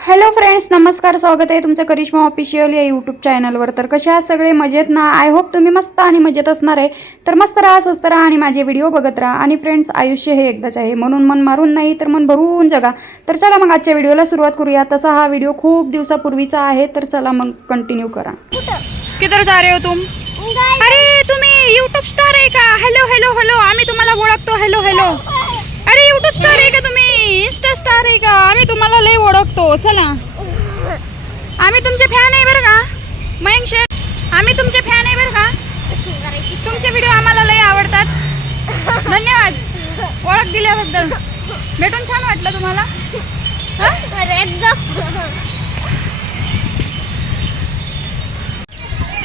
Hello friends नमस्कार स्वागत आहे तुमचं करिश्मा ऑफिशियल या यूट्यूब चॅनलवर तर कशा आहात सगळे? मजेत ना? आय होप तुम्ही मस्त आणि मजेत असणार आहे. तर मस्त राहा स्वस्त राहा आणि माझे व्हिडिओ बघत राहा. आणि फ्रेंड्स आयुष्य हे एकदाच आहे. म्हणून मन मारून नाही तर मन भरून जगा. तर चला मग आजच्या व्हिडिओला सुरुवात करूया. तसा हा व्हिडिओ खूप दिवसापूर्वीचा आहे तर चला मग कंटिन्यू करा. किधर जा रहे हो तुम? अरे तुम्ही युट्यूब स्टार आहे का? हॅलो हॅलो हॅलो आम्ही तुम्हाला ओळखतो. हॅलो हॅलो अरे स्टार आहे का तुम्ही? इंस्टा स्टार आहे का? आम्ही तुम्हाला लय ओळखतो. चला. आम्ही तुमचे फॅन आहे बरं का? मयंक शेठ आम्ही तुमचे फॅन आहे बरं का? तुमचे व्हिडिओ आम्हाला लय आवडतात. धन्यवाद. ओळख दिल्याबद्दल. भेटून छान वाटलं तुम्हाला.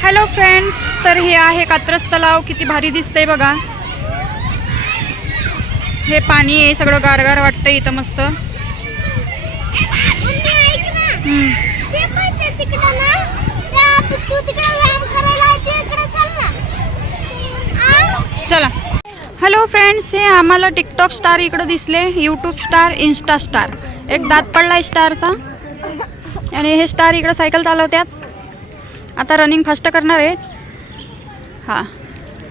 हॅलो फ्रेंड्स तर हे आहे कात्रस तलाव किती भारी दिसतंय बघा. हे पाणी आहे सगळं गारगार वाटतंय इथं मस्त. चला हॅलो फ्रेंड्स हे आम्हाला टिकटॉक स्टार इकडं दिसले यूट्यूब स्टार इन्स्टा स्टार एक दात पडलाय स्टारचा आणि हे स्टार इकडं सायकल चालवत्यात. आता रनिंग फास्ट करणार आहेत. हां.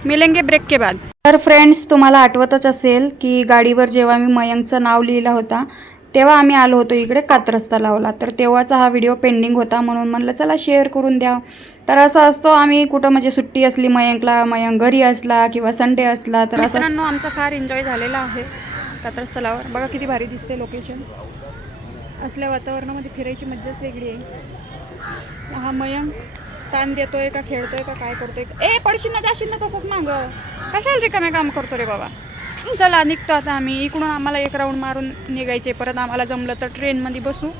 मिलेंगे ब्रेक के बाद. तर फ्रेंड्स तुम्हाला आठवतच असेल की गाडीवर जेव्हा मी मयंकचं नाव लिहिलं होता तेव्हा आम्ही आलो होतो इकडे कात्रस्ता लावला. तर तेव्हाचा हा व्हिडिओ पेंडिंग होता म्हणून म्हणलं चला शेअर करून द्या तर असं असतो आम्ही कुठं म्हणजे सुट्टी असली मयंकला मयंक घरी असला किंवा संडे असला तर असं आमचा फार एन्जॉय झालेला आहे कात्रस्थलावर बघा किती भारी दिसते लोकेशन असल्या वातावरणामध्ये फिरायची मज्जाच वेगळी आहे. हा मयंक ताण देतोय का खेळतोय का काय करतोय? ए पडशील ना जाशील ना तसंच माग. कशाला रिकामे काम करतो रे बाबा? चला निघतो आता आम्ही. इकडून आम्हाला एक राऊंड मारून निघायचे. परत आम्हाला जमलं तर ट्रेनमध्ये बसू.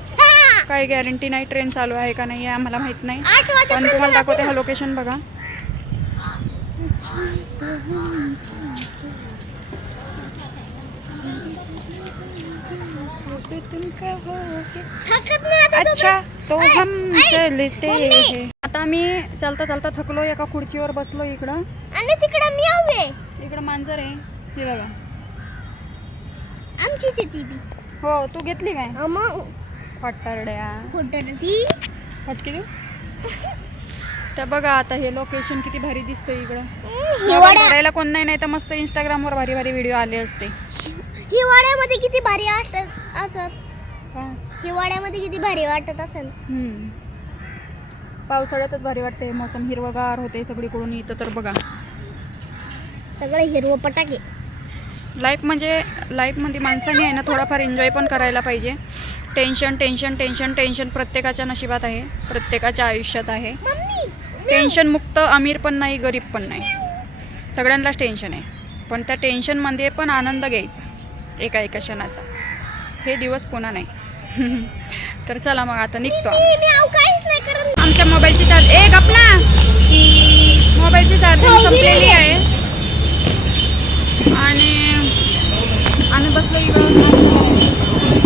काही गॅरंटी नाही ट्रेन चालू आहे का नाही आम्हाला माहीत नाही. पण तुम्हाला दाखवते हा लोकेशन बघा. अच्छा तो हम चलते हैं. आता आम्ही चालता चालता थकलो एका खुर्चीवर बसलो इकडं. आणि तिकडे मी हवे इकडं मांजर आहे. हे बघा. आमची ती हो तू घेतली काय? मग. फटारड्या. फोटो ती. फटकी देऊ? तर बघा आता हे लोकेशन किती भारी दिसतंय इकडं. हिवाळ्या करायला कोण नाही नाही तर मस्त इंस्टाग्रामवर भारी भारी व्हिडिओ आले असते. हिवाळ्यामध्ये किती भारी वाटत असत. हा. हिवाळ्यामध्ये किती भारी वाटत असेल. हम्म. पावसाळ्यातच भारी वाटते मोसम हिरवगार होते सगळीकडून इथं तर बघा. सगळे हिरवं पटाके. लाईफ म्हणजे लाईफमध्ये माणसाने आहे ना थोडाफार एन्जॉय पण करायला पाहिजे. टेन्शन टेन्शन टेन्शन टेन्शन प्रत्येकाच्या नशिबात आहे प्रत्येकाच्या आयुष्यात आहे. टेन्शन मुक्त अमीर पण नाही गरीब पण नाही. सगळ्यांनाच टेन्शन आहे. पण त्या टेन्शनमध्ये पण आनंद घ्यायचा एका एका क्षणाचा. हे दिवस पुन्हा नाही. तर चला मग आता निघतो. आमच्या मोबाईलची चार्ज ए गपना मोबाईलची चार्जिंग संपलेली आहे. आणि आम्ही बसलो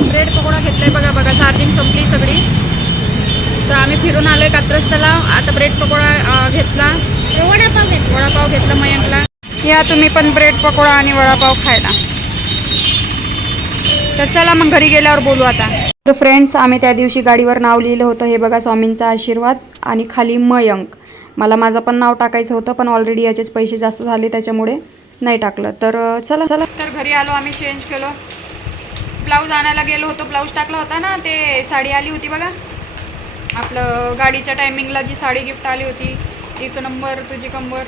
ब्रेड पकोडा घेतलाय बघा बघा चार्जिंग संपली सगळी. तर आम्ही फिरून आलोय कात्रस तलाव आता ब्रेड पकोडा घेतला. वडापाव घेत वडापाव घेतला मयंकला. या तुम्ही पण ब्रेड पकोडा आणि वडापाव खायला. तर चला मग घरी गेल्यावर बोलू आता. तर फ्रेंड्स आम्ही त्या दिवशी गाडीवर नाव लिहिलं होतं हे बघा स्वामींचा आशीर्वाद. आणि खाली मयंक. मला माझं पण नाव टाकायचं होतं पण ऑलरेडी याचेच पैसे जास्त झाले त्याच्यामुळे नाही टाकलं. तर चला चला. तर घरी आलो आम्ही चेंज केलो. ब्लाऊज आणायला गेलो होतो ब्लाऊज टाकला होता ना ते साडी आली होती बघा. आपलं गाडीच्या टायमिंगला जी साडी गिफ्ट आली होती एक नंबर तुझी कंबर.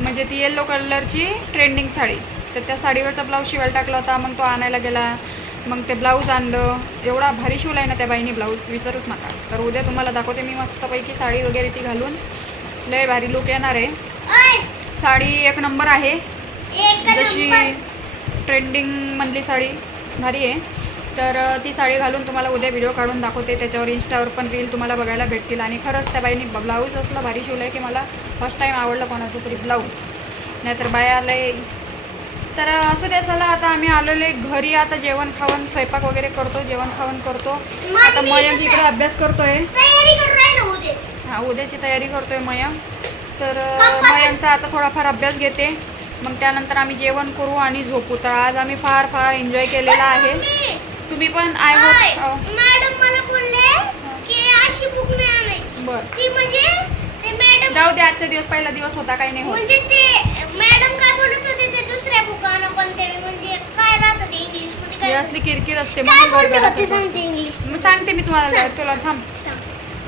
म्हणजे ती येल्लो कलरची ट्रेंडिंग साडी. तर त्या साडीवरचा ब्लाऊज शिवायला टाकला होता मग तो आणायला गेला. मग ते ब्लाऊज आणलं. एवढा भारी शिवला आहे ना त्या बाईने ब्लाऊज विचारूच नका. तर उद्या तुम्हाला दाखवते मी मस्तपैकी साडी वगैरे ती घालून. लय भारी लुक येणार आहे. साडी एक नंबर आहे. जशी ट्रेंडिंगमधली साडी भारी आहे. तर ती साडी घालून तुम्हाला उद्या व्हिडिओ काढून दाखवते. त्याच्यावर इंस्टावर पण रील तुम्हाला बघायला भेटतील. आणि खरंच त्या बाईने ब्लाऊज असलं भारी शिवलं आहे की मला फर्स्ट टाईम आवडलं कोणाचं तरी ब्लाऊज. नाहीतर बाया आलंय तर असू द्या चला आता आम्ही आलेलो आहे घरी. आता जेवण खावण स्वयंपाक वगैरे करतो जेवण खावण करतो. आता मयम इकडे अभ्यास करतोय. हां उद्याची तयारी करतोय मयम तर मयमचा आता थोडाफार अभ्यास घेते. मग त्यानंतर आम्ही जेवण करू आणि झोपू. तर आज आम्ही फार फार एन्जॉय केलेला आहे. तुम्ही पण आय होत बर. जाऊ दे आजचा दिवस पहिला दिवस होता काही नाही होत. मॅडम काय बोलत बुकानं म्हणजे काय राहतं ते इंग्लिशमध्ये? ही काय असली किरकिर असते काय म्हणून बोलले बरोबर होते असं. सांगते इंग्लिश मी सांगते मी तुम्हाला सांग, तुला थांब. सांग.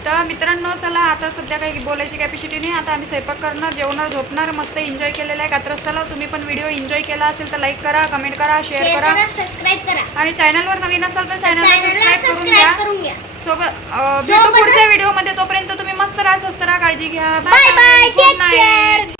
तर मित्रांनो चला आता सध्या काही बोलायची कॅपॅसिटी नाही आता आम्ही स्वयंपाक करणार जेवणार झोपणार मस्त एन्जॉय केलेला आहे कात्रस्थाला तुम्ही पण व्हिडिओ एन्जॉय केला असेल तर लाईक करा कमेंट करा शेअर शेअर करा. करा सबस्क्राईब करा. आणि चॅनलवर नवीन असाल तर चॅनलला चॅनलला सबस्क्राईब करून घ्या. सबस्क्राईब करून घ्या. सोबत अं, भेटू सोबतच- पुढच्या व्हिडिओमध्ये तोपर्यंत तुम्ही मस्त राहा स्वस्त राहा काळजी घ्या. Bye bye take. केअर